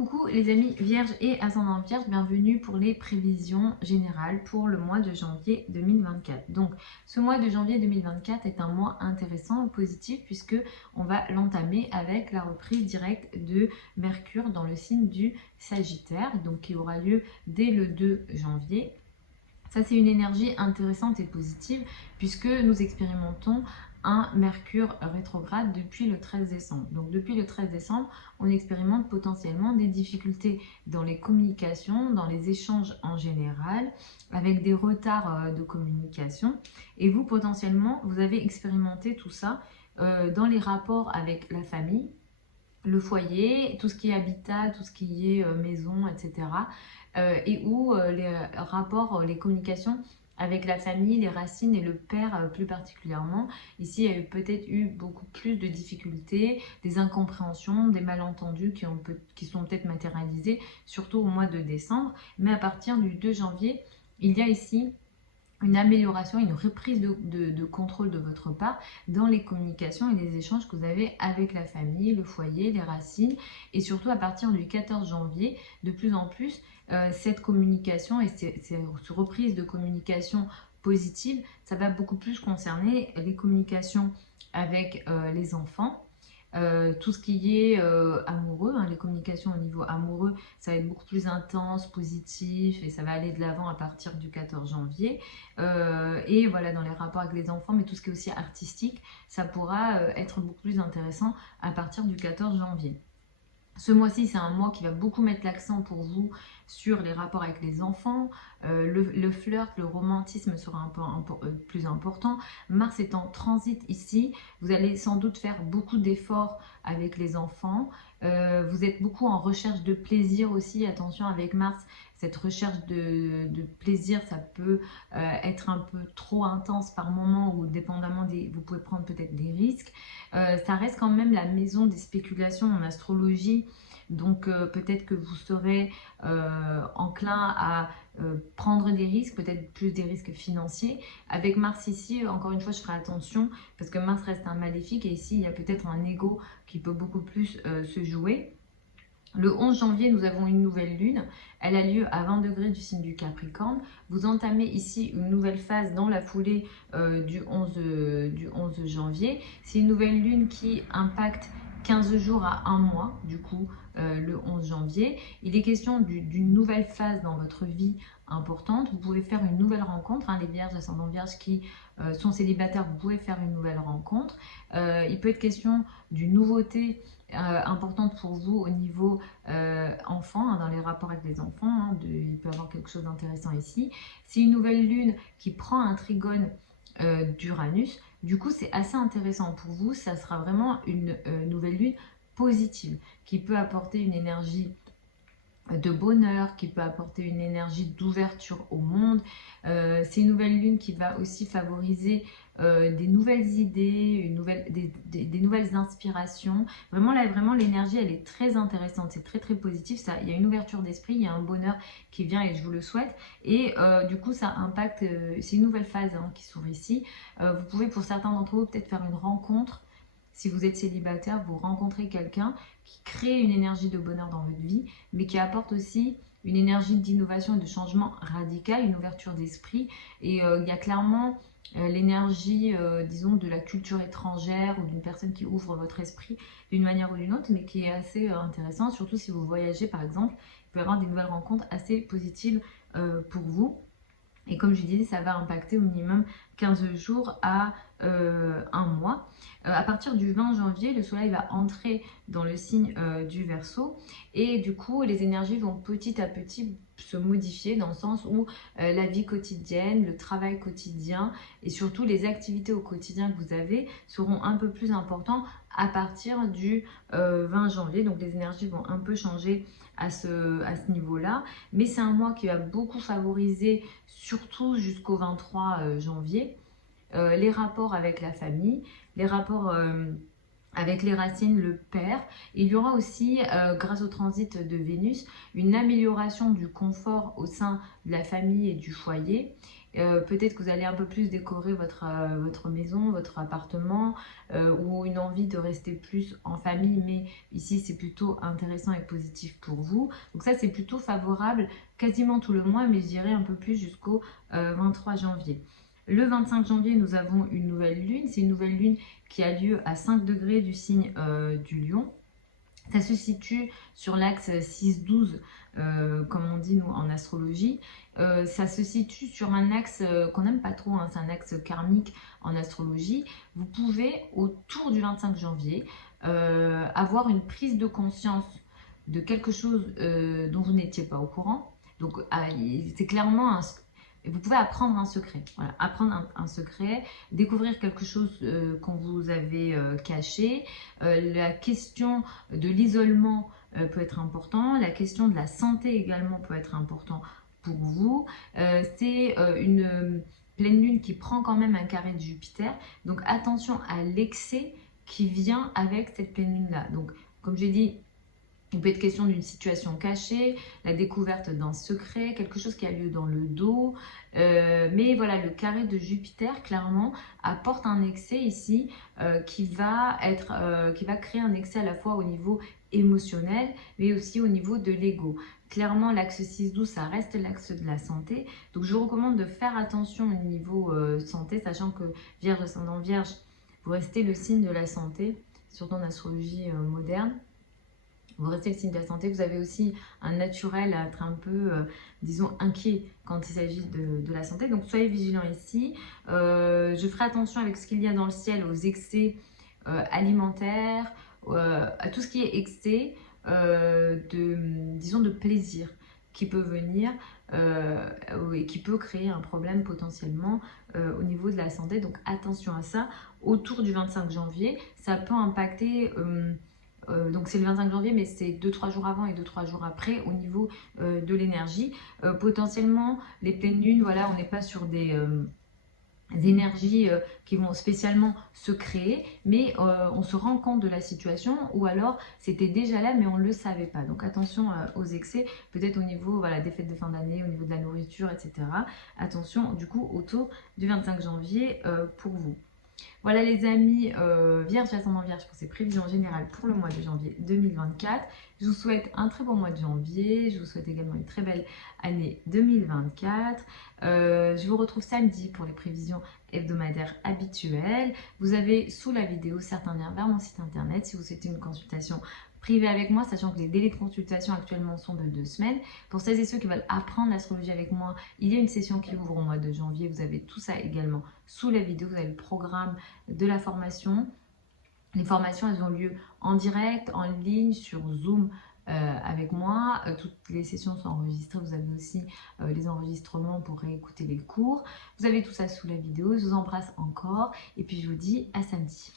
Coucou les amis vierges et ascendant vierge, bienvenue pour les prévisions générales pour le mois de janvier 2024. Donc ce mois de janvier 2024 est un mois intéressant, positif, puisque on va l'entamer avec la reprise directe de Mercure dans le signe du Sagittaire, donc qui aura lieu dès le 2 janvier. Ça, c'est une énergie intéressante et positive puisque nous expérimentons un Mercure rétrograde depuis le 13 décembre. Donc depuis le 13 décembre, on expérimente potentiellement des difficultés dans les communications, dans les échanges en général, avec des retards de communication. Et vous, potentiellement, vous avez expérimenté tout ça dans les rapports avec la famille, le foyer, tout ce qui est habitat, tout ce qui est maison, etc. Et où les rapports, les communications avec la famille, les racines et le père plus particulièrement. Ici, il y a peut-être eu beaucoup plus de difficultés, des incompréhensions, des malentendus qui sont peut-être matérialisés, surtout au mois de décembre. Mais à partir du 2 janvier, il y a ici une amélioration, une reprise de contrôle de votre part dans les communications et les échanges que vous avez avec la famille, le foyer, les racines. Et surtout à partir du 14 janvier, de plus en plus, cette communication et cette reprise de communication positive, ça va beaucoup plus concerner les communications avec les enfants. Tout ce qui est amoureux, hein, les communications au niveau amoureux, ça va être beaucoup plus intense, positif et ça va aller de l'avant à partir du 14 janvier. Et voilà, dans les rapports avec les enfants, mais tout ce qui est aussi artistique, ça pourra être beaucoup plus intéressant à partir du 14 janvier. Ce mois-ci, c'est un mois qui va beaucoup mettre l'accent pour vous sur les rapports avec les enfants. Le flirt, le romantisme sera un peu plus important. Mars est en transit ici. Vous allez sans doute faire beaucoup d'efforts avec les enfants. Vous êtes beaucoup en recherche de plaisir aussi. Attention avec Mars, cette recherche de plaisir, ça peut être un peu trop intense par moment ou dépendamment vous pouvez prendre peut-être des risques. Ça reste quand même la maison des spéculations en astrologie. Donc peut-être que vous serez enclin à prendre des risques, peut-être plus des risques financiers. Avec Mars ici, encore une fois, je ferai attention parce que Mars reste un maléfique et ici, il y a peut-être un ego qui peut beaucoup plus se jouer. Le 11 janvier, nous avons une nouvelle lune. Elle a lieu à 20 degrés du signe du Capricorne. Vous entamez ici une nouvelle phase dans la foulée du 11 janvier. C'est une nouvelle lune qui impacte 15 jours à 1 mois, du coup, le 11 janvier. Il est question d'une nouvelle phase dans votre vie importante. Vous pouvez faire une nouvelle rencontre. Hein, les vierges, ascendants vierges qui sont célibataires, vous pouvez faire une nouvelle rencontre. Il peut être question d'une nouveauté importante pour vous au niveau enfant, hein, dans les rapports avec les enfants. Hein, il peut y avoir quelque chose d'intéressant ici. C'est une nouvelle lune qui prend un trigone d'Uranus. Du coup, c'est assez intéressant pour vous. Ça sera vraiment une nouvelle lune positive qui peut apporter une énergie de bonheur, qui peut apporter une énergie d'ouverture au monde. C'est une nouvelle lune qui va aussi favoriser des nouvelles idées, des nouvelles inspirations. Vraiment, là, vraiment l'énergie, elle est très intéressante. C'est très, très positif. Il y a une ouverture d'esprit, il y a un bonheur qui vient et je vous le souhaite. Et du coup, ça impacte, c'est une nouvelle phase hein, qui s'ouvre ici. Vous pouvez, pour certains d'entre vous, peut-être faire une rencontre. Si vous êtes célibataire, vous rencontrez quelqu'un qui crée une énergie de bonheur dans votre vie, mais qui apporte aussi une énergie d'innovation et de changement radical, une ouverture d'esprit. Et il y a clairement l'énergie, disons, de la culture étrangère ou d'une personne qui ouvre votre esprit d'une manière ou d'une autre, mais qui est assez intéressante, surtout si vous voyagez par exemple. Il peut y avoir des nouvelles rencontres assez positives pour vous. Et comme je disais, ça va impacter au minimum 15 jours à 1 mois. À partir du 20 janvier, le soleil va entrer dans le signe du Verseau. Et du coup, les énergies vont petit à petit se modifier dans le sens où la vie quotidienne, le travail quotidien et surtout les activités au quotidien que vous avez seront un peu plus importants à partir du 20 janvier. Donc les énergies vont un peu changer à ce niveau-là. Mais c'est un mois qui va beaucoup favoriser, surtout jusqu'au 23 janvier, les rapports avec la famille, les rapports avec les racines, le père. Il y aura aussi, grâce au transit de Vénus, une amélioration du confort au sein de la famille et du foyer. Peut-être que vous allez un peu plus décorer votre maison, votre appartement, ou une envie de rester plus en famille, mais ici c'est plutôt intéressant et positif pour vous. Donc ça c'est plutôt favorable quasiment tout le mois, mais je dirais un peu plus jusqu'au 23 janvier. Le 25 janvier, nous avons une nouvelle lune. C'est une nouvelle lune qui a lieu à 5 degrés du signe du Lion. Ça se situe sur l'axe 6-12, comme on dit nous en astrologie. Ça se situe sur un axe qu'on n'aime pas trop, hein, c'est un axe karmique en astrologie. Vous pouvez, autour du 25 janvier, avoir une prise de conscience de quelque chose dont vous n'étiez pas au courant. Donc, c'est clairement vous pouvez apprendre un secret. Voilà, apprendre un secret, découvrir quelque chose qu'on vous avait caché. La question de l'isolement peut être important. La question de la santé également peut être important pour vous. C'est une pleine lune qui prend quand même un carré de Jupiter. Donc attention à l'excès qui vient avec cette pleine lune-là. Donc comme j'ai dit, il peut être question d'une situation cachée, la découverte d'un secret, quelque chose qui a lieu dans le dos. Mais voilà, le carré de Jupiter, clairement, apporte un excès ici qui va créer un excès à la fois au niveau émotionnel, mais aussi au niveau de l'ego. Clairement, l'axe 6-12, ça reste l'axe de la santé. Donc, je vous recommande de faire attention au niveau santé, sachant que Vierge, ascendant Vierge, vous restez le signe de la santé, surtout en astrologie moderne. Vous restez le signe de la santé, vous avez aussi un naturel à être un peu, disons, inquiet quand il s'agit de la santé. Donc, soyez vigilants ici. Je ferai attention avec ce qu'il y a dans le ciel, aux excès alimentaires, à tout ce qui est excès disons, de plaisir qui peut venir et qui peut créer un problème potentiellement au niveau de la santé. Donc, attention à ça. Autour du 25 janvier, ça peut impacter... donc c'est le 25 janvier, mais c'est 2-3 jours avant et 2-3 jours après au niveau de l'énergie. Potentiellement, les pleines lunes, voilà, on n'est pas sur des énergies qui vont spécialement se créer, mais on se rend compte de la situation, ou alors c'était déjà là, mais on ne le savait pas. Donc attention aux excès, peut-être au niveau voilà, des fêtes de fin d'année, au niveau de la nourriture, etc. Attention du coup autour du 25 janvier pour vous. Voilà les amis, Vierge, ascendant Vierge pour ces prévisions générales pour le mois de janvier 2024. Je vous souhaite un très bon mois de janvier. Je vous souhaite également une très belle année 2024. Je vous retrouve samedi pour les prévisions hebdomadaires habituelles. Vous avez sous la vidéo certains liens vers mon site internet si vous souhaitez une consultation privée avec moi, sachant que les délais de consultation actuellement sont de 2 semaines. Pour celles et ceux qui veulent apprendre l'astrologie avec moi, il y a une session qui ouvre au mois de janvier. Vous avez tout ça également sous la vidéo. Vous avez le programme de la formation. Les formations, elles ont lieu en direct, en ligne, sur Zoom avec moi. Toutes les sessions sont enregistrées. Vous avez aussi les enregistrements pour réécouter les cours. Vous avez tout ça sous la vidéo. Je vous embrasse encore et puis je vous dis à samedi.